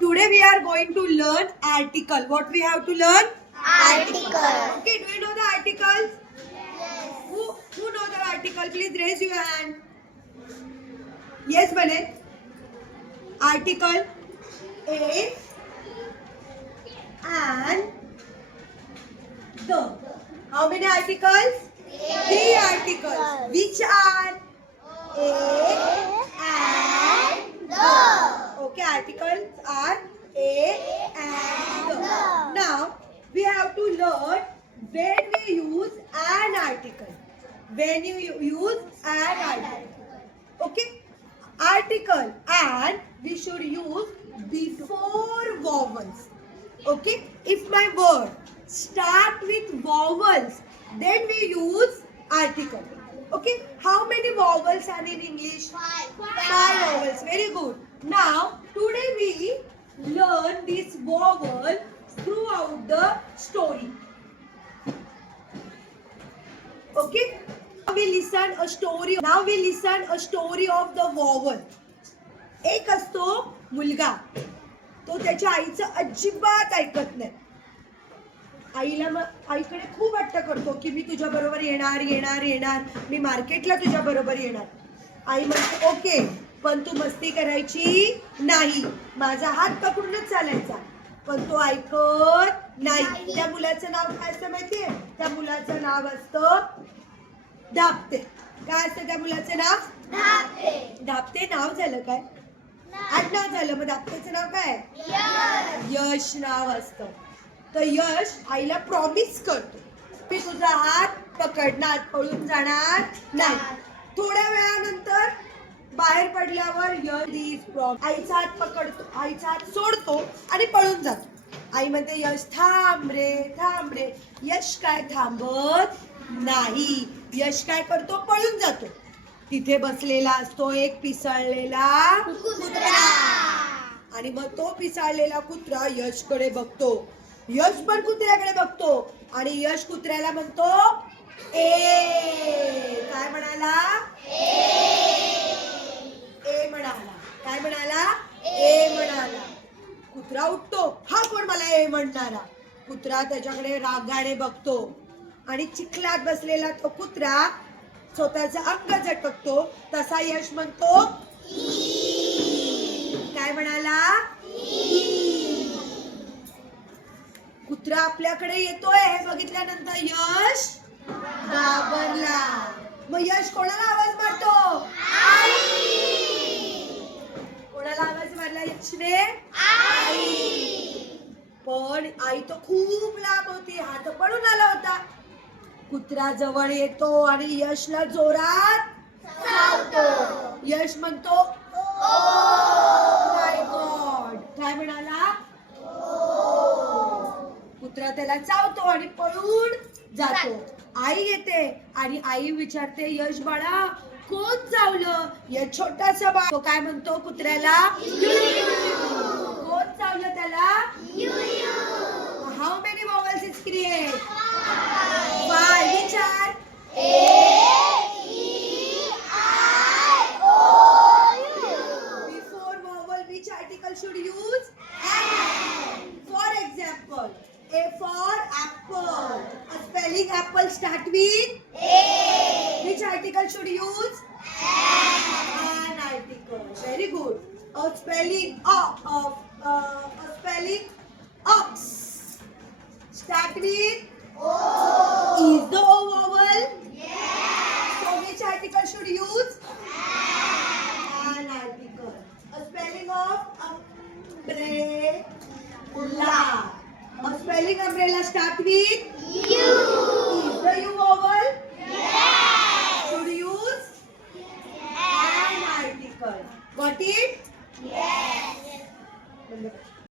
Today we are going to learn article. What we have to learn? Article. Okay, do you know the articles? Who know the article? Please raise your hand. Yes, Bane. Article A and the. How many articles? Three articles. Which are A and the. Okay, articles are A and the. Now we have to learn when we use an article. When you use an article. Okay, article and we should use before vowels. Okay, if my word start with vowels, then we use article. Okay, how many vowels are in English? Five vowels. Very good. Now today we learn this vowel throughout the story. Okay, now we listen a story. Now we listen a story of the vowel. एक असतो मुलगा, तो त्याच्या आईचं अजिबात ऐकत नाही. आईकडे खूप हट्ट करतो की मी तुझ्या बरोबर येणार येणार येणार, मी मार्केटला तुझ्या बरोबर येणार. आई म्हणते ओके, पण तू मस्ती करायची नाही, माझा हात पकडूनच चालायचा. पण तो ऐकत नाही. त्या मुलाचं नाव काय असतं माहितीये? त्या मुलाचं नाव असतं धापते. काय असतं त्या मुलाचं नाव? धापते नाव झालं काय? आडनाव झालं. मग धापतेचं नाव काय? यश नाव असतं. तर यश आईला प्रॉमिस करतो, मी तुझा हात पकडणार, पळून जाणार नाही. थोड्या वेळानंतर बाहेर पडल्यावर यश आईचा हात पकडतो, आईचा हात सोडतो आणि पळून जातो. आई म्हणते यश थांब रे थांब रे. यश काय थांबत नाही. यश काय करतो? पळून जातो. तिथे बसलेला असतो एक पिसाळलेला कुत्रा आणि मग तो पिसाळलेला कुत्रा यशकडे बघतो. यश पण कुत्र्याकडे बघतो आणि यश कुत्र्याला म्हणतो ए. काय म्हणाला? ए म्हणाला. काय म्हणाला? ए म्हणाला. कुत्रा उठतो, हा कोण मला ए म्हणणारा. कुत्रा त्याच्याकडे रागाने बघतो आणि चिखलात बसलेला तो कुत्रा स्वतःचं अंग झटकतो. तसा यश म्हणतो काय म्हणाला? कुत्रा आपल्याकडे येतोय हे बघितल्यानंतर यश घाबरला. मग यश कोणाला आवाज मारतो? कोणाला आवाज मारला यशने? पण आई तो खूप लांब होती, हात पडून आला होता. कुत्रा जवळ येतो आणि यशला जोरात चावतो. यश म्हणतो माय गॉड. काय म्हणाला? कुत्रा त्याला चावतो आणि पळून जातो. आई येते आणि आई विचारते यश बाळा कोण चावलं? यश छोटासा बाळ. तो काय म्हणतो कुत्र्याला? कोण चावलं त्याला? How many vowels is create? 5. Which are? Before vowel, which article should use? And. For example, A for apple. A spelling apple start with A. Which article should use? An article. Very good. A spelling ox start with O. Is the O vowel? Yes. So which article should use? An article. A spelling of umbrella. A spelling umbrella start with U. Is the U vowel?